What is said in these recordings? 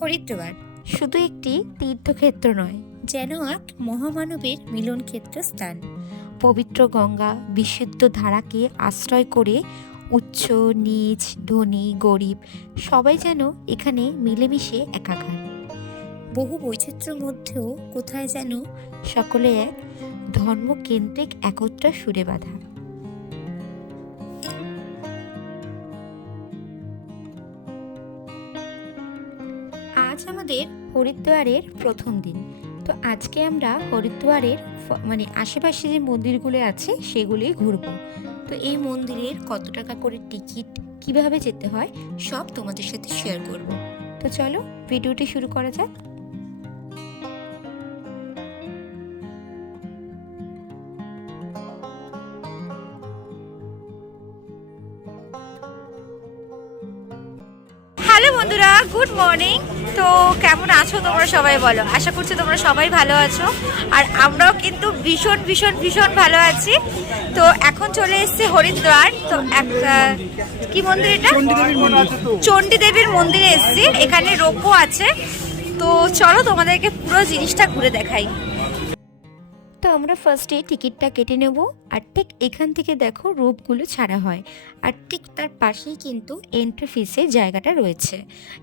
হরিদ্বার শুধু একটি তীর্থক্ষেত্র নয়, যেন এক মহামানবের মিলন ক্ষেত্র স্থান। পবিত্র গঙ্গা বিশুদ্ধ ধারাকে আশ্রয় করে উচ্চ নীচ ধনী গরিব সবাই যেন এখানে মিলেমিশে একাকার। বহু বৈচিত্র্যের মধ্যেও কোথায় যেন সকলে এক ধর্মকেন্দ্রিক একত্র সুরে বাঁধা। আজ আমাদের হরিদ্বারের প্রথম দিন। তো আজকে আমরা হরিদ্বারের আশেপাশে যে মন্দিরগুলো আছে সেগুলি ঘুরবো। তো এই মন্দিরের কত টাকা করে টিকিট, কিভাবে যেতে হয় সব তোমাদের সাথে শেয়ার করব। তো চলো ভিডিওটি শুরু করা যাক। হ্যালো বন্ধুরা, গুড মর্নিং। তো কেমন আছো তোমরা সবাই বলো? আশা করছি তোমরা সবাই ভালো আছো, আর আমরাও কিন্তু ভীষণ ভীষণ ভীষণ ভালো আছি। তো এখন চলে এসেছি হরিদ্বার। তো একটা কি মন্দির এটা? চণ্ডী দেবীর মন্দিরে এসেছি। এখানে রোপও আছে। তো চলো তোমাদেরকে পুরো জিনিসটা ঘুরে দেখাই। তো আমরা ফার্স্টে টিকিটটা কেটে নেব, আর ঠিক এখান থেকে দেখো রোপগুলো ছাড়া হয়, আর ঠিক তার পাশেই কিন্তু এন্ট্রি ফিসের জায়গাটা রয়েছে।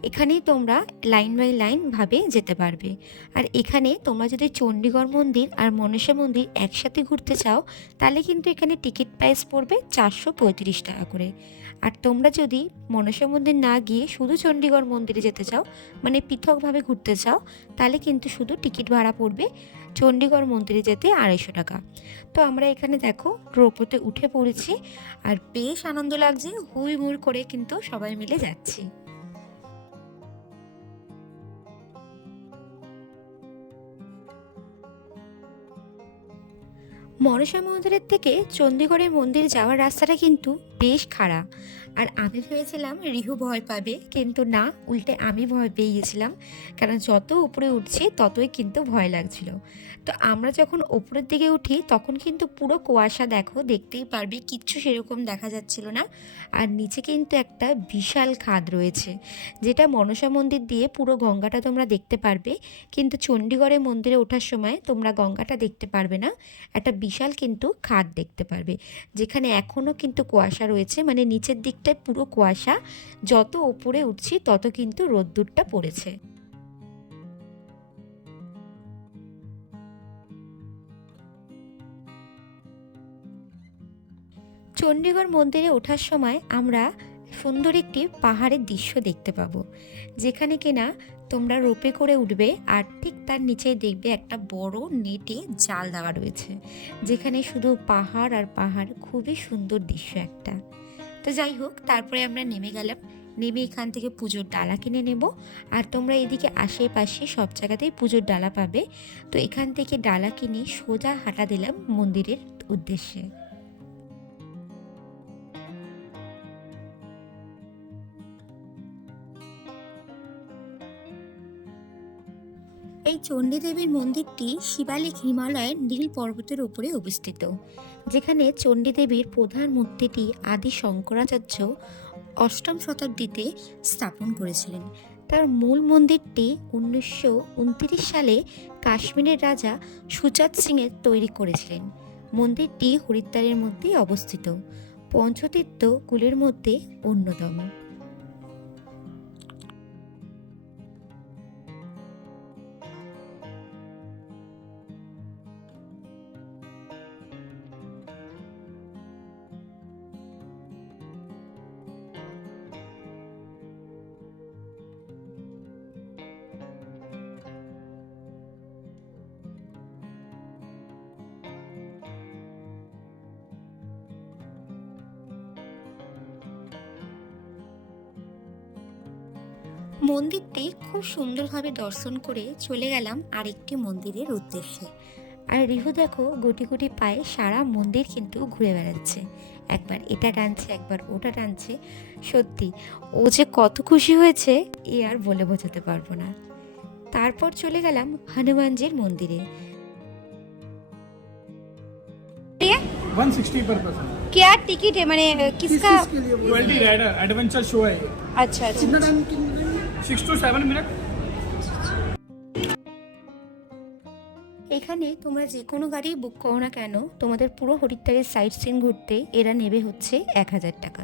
এখানেই তোমরা লাইন বাই লাইন ভাবে যেতে পারবে। আর এখানে তোমরা যদি চণ্ডীগড় মন্দির আর মনসা মন্দির একসাথে ঘুরতে চাও তাহলে কিন্তু এখানে টিকিট প্রাইস পড়বে 435 টাকা করে। আর তোমরা যদি মনসা মন্দির না গিয়ে শুধু চণ্ডীগড় মন্দিরে যেতে চাও, মানে পৃথকভাবে ঘুরতে চাও, তাহলে কিন্তু শুধু টিকিট ভাড়া পড়বে চণ্ডীগড় মন্দিরে যেতে 250 টাকা। তো আমরা এখানে দেখো রোপোতে উঠে পড়েছি, আর বেশ আনন্দ লাগছে, হুই হুড় করে কিন্তু সবাই মিলে যাচ্ছি। মনসা মন্দিরের থেকে চণ্ডীগড়ের মন্দির যাওয়ার রাস্তাটা কিন্তু বেশ খাড়া। আর আমি ভেবেছিলাম রিহু ভয় পাবে, কিন্তু না, উল্টে আমি ভয় পেয়ে গেছিলাম, কারণ যত উপরে উঠছি ততই কিন্তু ভয় লাগছিল। তো আমরা যখন ওপরের দিকে উঠি তখন কিন্তু পুরো কুয়াশা, দেখো দেখতেই পারবে, কিচ্ছু সেরকম দেখা যাচ্ছিল না। আর নিচে কিন্তু একটা বিশাল খাদ রয়েছে, যেটা মনসা মন্দির দিয়ে পুরো গঙ্গাটা তোমরা দেখতে পারবে, কিন্তু চণ্ডীগড়ের মন্দিরে ওঠার সময় তোমরা গঙ্গাটা দেখতে পারবে না। একটা বিশাল কিন্তু খাদ দেখতে পারবে, যেখানে এখনও কিন্তু কুয়াশা রয়েছে, মানে নিচের দিকটায় পুরো কুয়াশা। যত ওপরে উঠছি তত কিন্তু রোদ্দুরটা পড়েছে। চণ্ডীগড় মন্দিরে ওঠার সময় আমরা সুন্দর একটি পাহাড়ের দৃশ্য দেখতে পাবো, যেখানে কিনা তোমরা রোপে করে উঠবে, আর ঠিক তার নিচেই দেখবে একটা বড় নেটে জাল দেওয়া রয়েছে, যেখানে শুধু পাহাড় আর পাহাড়, খুবই সুন্দর দৃশ্য একটা। তো যাই হোক, তারপরে আমরা নেমে গেলাম। নেমে এখান থেকে পুজোর ডালা কিনে নেব। আর তোমরা এদিকে আশেপাশে সব জায়গাতেই পুজোর ডালা পাবে। তো এখান থেকে ডালা কিনে সোজা হাঁটা দিলাম মন্দিরের উদ্দেশ্যে। এই চণ্ডী দেবীর মন্দিরটি শিবালিক হিমালয়ের নীল পর্বতের উপরে অবস্থিত, যেখানে চণ্ডী দেবীর প্রধান মূর্তিটি আদি শঙ্করাচার্য 8ম শতাব্দীতে স্থাপন করেছিলেন। তার মূল মন্দিরটি 1929 সালে কাশ্মীরের রাজা সুচাঁদ সিংয়ের তৈরি করেছিলেন। মন্দিরটি হরিদ্বারের মধ্যেই অবস্থিত, পঞ্চতীর্থ কুলের মধ্যে অন্যতম। মন্দিরটি খুব সুন্দরভাবে দর্শন করে চলে গেলাম আরেকটি মন্দিরের উদ্দেশ্যে। আর রিহু দেখো গুটি গুটি পায়ে সারা মন্দির কিন্তু ঘুরে বেড়াচ্ছে, একবার এটা টানছে একবার ওটা টানছে। সত্যি ও যে কত খুশি হয়েছে এ আর বলে বোঝাতে পারবো না। তারপর চলে গেলাম হনুমানজির মন্দিরে। 160 पर पर्सन। क्या टिकट है, मैंने किसका? 20 राइडर एडवेंचर शो है। अच्छा अच्छा। कितना टाइम? 6 to 7 minute. এখানে তোমরা যে কোনো গাড়ি বুক করো না কেন, তোমাদের পুরো হরিদ্বারের সাইট সিন ঘুরতে এরা নেবে হচ্ছে 1,000 টাকা,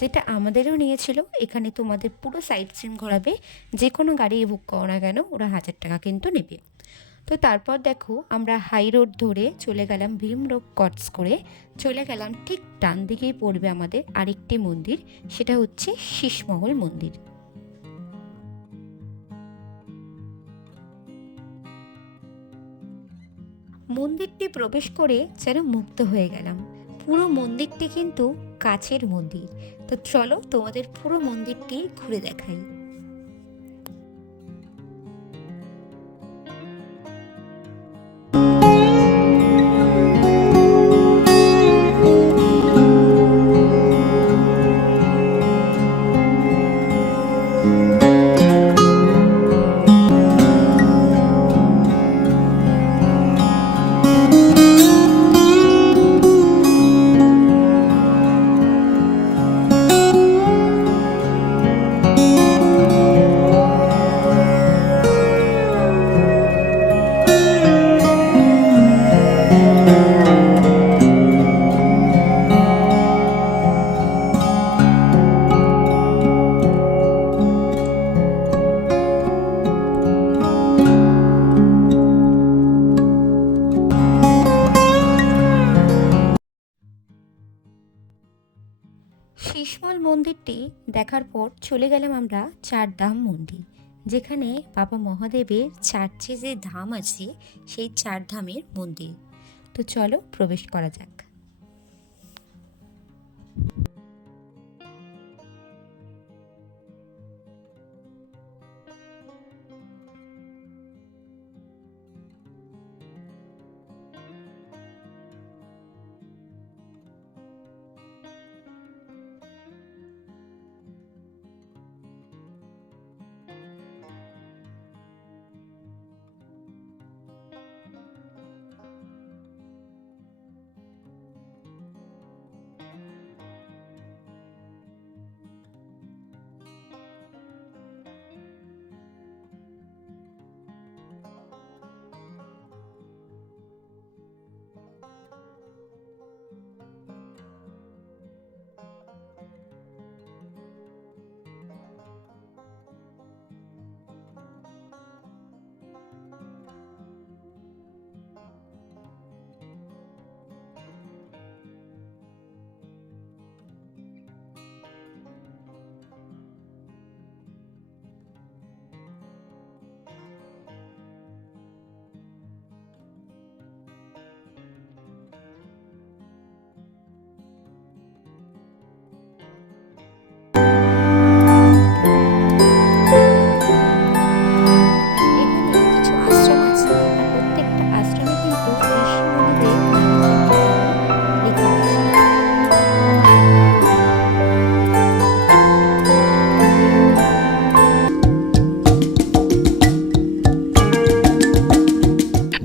যেটা আমাদেরও নিয়েছিল। এখানে তোমাদের পুরো সাইট সিন ঘোরাবে, যে কোনো গাড়ি বুক করো না কেন ওরা 1,000 টাকা কিন্তু নেবে। তো তারপর দেখো আমরা হাই রোড ধরে চলে গেলাম ভীমরোড কটস করে, চলে গেলাম ঠিক ডান দিকেই পড়বে আমাদের আরেকটি মন্দির, সেটা হচ্ছে শীষমহল মন্দির। মন্দিরটি প্রবেশ করে যেন মুগ্ধ হয়ে গেলাম। পুরো মন্দিরটি কিন্তু কাচের মন্দির। তো চলো তোমাদের পুরো মন্দিরটি ঘুরে দেখাই। শীষমহল মন্দিরটি দেখার পর চলে গেলাম আমরা চারধাম মন্দির, যেখানে বাবা মহাদেবের চারটে যে ধাম আছে সেই চার ধামের মন্দির। তো চলো প্রবেশ করা যাক।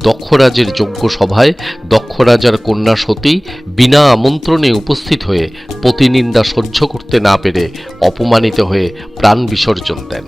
দক্ষ রাজের যজ্ঞ সভায় দক্ষ রাজার কন্যা সতী বিনা আমন্ত্রণে উপস্থিত হয়ে পতিনিন্দা সহ্য করতে না পেরে অপমানিত হয়ে প্রাণ বিসর্জন দেন।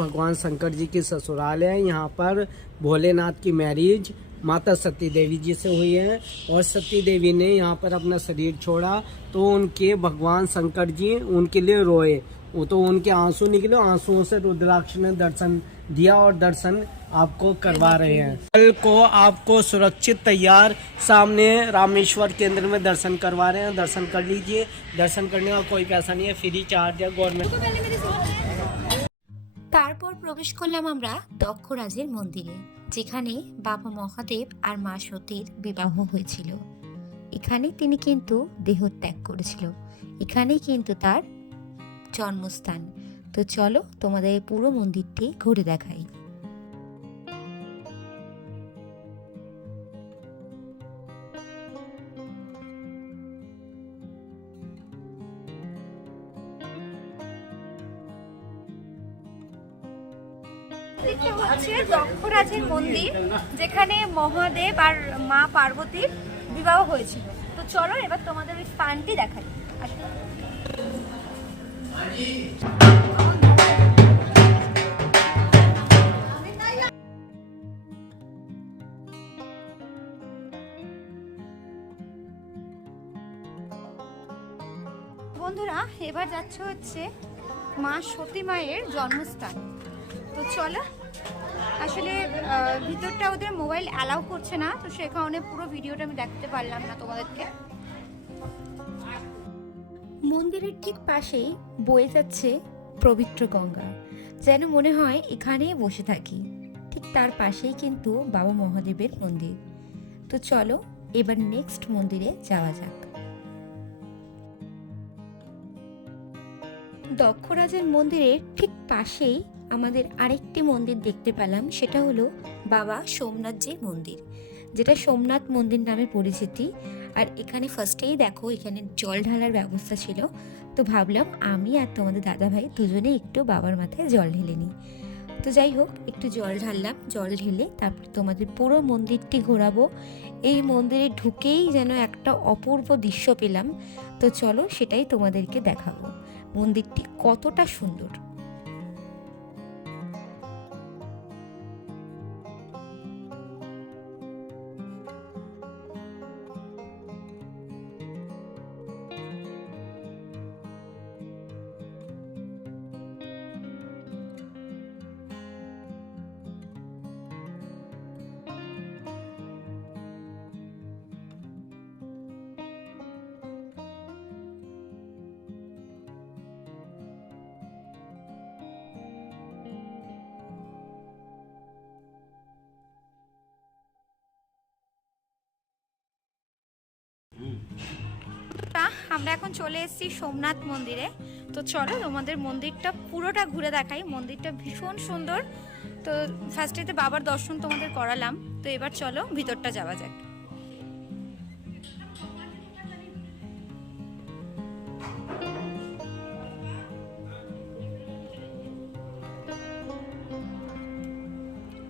भगवान शंकर जी की ससुराल है। यहाँ पर भोलेनाथ की मैरिज माता सती देवी जी से हुई है और सती देवी ने यहाँ पर अपना शरीर छोड़ा तो उनके भगवान शंकर जी उनके लिए रोए, वो तो उनके आंसू निकले, आंसुओं से रुद्राक्ष ने दर्शन दिया और दर्शन आपको करवा रहे हैं। कल को आपको सुरक्षित तैयार सामने रामेश्वर केंद्र में दर्शन करवा रहे हैं, दर्शन कर लीजिए। दर्शन करने का कोई पैसा नहीं है, फ्री चार्ज है गवर्नमेंट। তারপর প্রবেশ করলাম আমরা দক্ষরাজের মন্দিরে, যেখানে বাবা মহাদেব আর মা সতীর বিবাহ হয়েছিল। এখানে তিনি কিন্তু দেহত্যাগ করেছিল, এখানেই কিন্তু তার জন্মস্থান। তো চলো তোমাদের পুরো মন্দিরটি ঘুরে দেখাই। মন্দিরটা হচ্ছে দক্ষরাজের মন্দির, যেখানে মহাদেব আর মা পার্বতীর বিবাহ হয়েছিল। তো চলো এবার তোমাদের ওই স্থানটি দেখাই। আসো। বন্ধুরা এবার যাচ্ছে হচ্ছে মা সতী মায়ের জন্মস্থান। তো চলো, আসলে ভিতরটা ওদের মোবাইল অ্যালাউ করছে না, তো সে কারণে পুরো ভিডিওটা আমি দেখতে পারলাম না তোমাদেরকে। মন্দিরের ঠিক পাশেই বয়ে যাচ্ছে পবিত্র গঙ্গা, যেন মনে হয় এখানেই বসে থাকি। ঠিক তার পাশেই কিন্তু বাবা মহাদেবের মন্দির। তো চলো এবার নেক্সট মন্দিরে যাওয়া যাক। দক্ষরাজের মন্দিরের ঠিক পাশেই আমাদের আরেকটি মন্দির দেখতে পেলাম, সেটা হলো বাবা সোমনাথজির মন্দির, যেটা সোমনাথ মন্দির নামে পরিচিতি। আর এখানে ফার্স্টেই দেখো এখানে জল ঢালার ব্যবস্থা ছিল, তো ভাবলাম আমি আর তোমাদের দাদাভাই দুজনে একটু বাবার মাথায় জল ঢেলে নিই। তো যাই হোক, একটু জল ঢাললাম, জল ঢেলে তারপর তোমাদের পুরো মন্দিরটি ঘোরাবো। এই মন্দিরে ঢুকেই যেন একটা অপূর্ব দৃশ্য পেলাম, তো চলো সেটাই তোমাদেরকে দেখাবো মন্দিরটি কতটা সুন্দর। আমরা এখন চলে এসেছি সোমনাথ মন্দিরে। তো চলো তোমাদের মন্দিরটা পুরোটা ঘুরে দেখাই। মন্দিরটা ভীষণ সুন্দর। তো ফার্স্টেতে বাবার দর্শন তোমাদের করালাম, তো এবার চলো ভিতরটা যাওয়া যাক।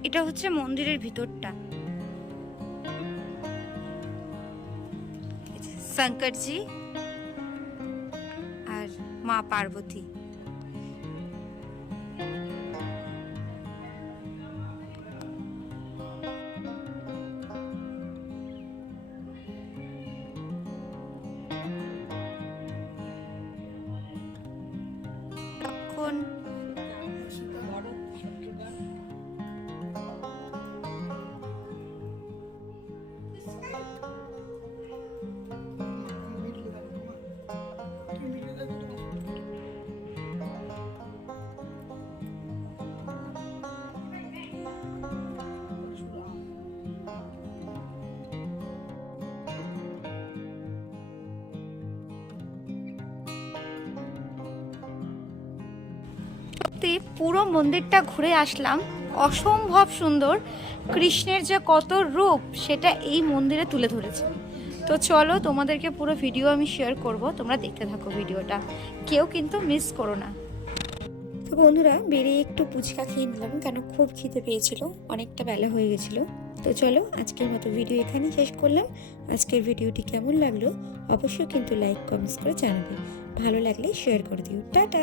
এটা হচ্ছে মন্দিরের ভিতরটা। শঙ্করজি আর মা পার্বতী। এখন পুরো মন্দিরটা ঘুরে আসলাম, অসম্ভব সুন্দর। কৃষ্ণের যে কত রূপ সেটা এই মন্দিরে তুলে ধরেছে। তো চলো তোমাদেরকে পুরো ভিডিও আমি শেয়ার করব, তোমরা দেখতে থাকো ভিডিওটা, কেউ কিন্তু মিস করো না। তো বন্ধুরা বেরিয়ে একটু ফুচকা খেয়ে নিলাম, কেন খুব খিদে পেয়েছিল, অনেকটা বেলা হয়ে গেছিলো। তো চলো আজকের মতো ভিডিও এখানেই শেষ করলাম। আজকের ভিডিওটি কেমন লাগলো অবশ্যই কিন্তু লাইক কমেন্টস করে জানাবে, ভালো লাগলে শেয়ার করে দিও। টাটা।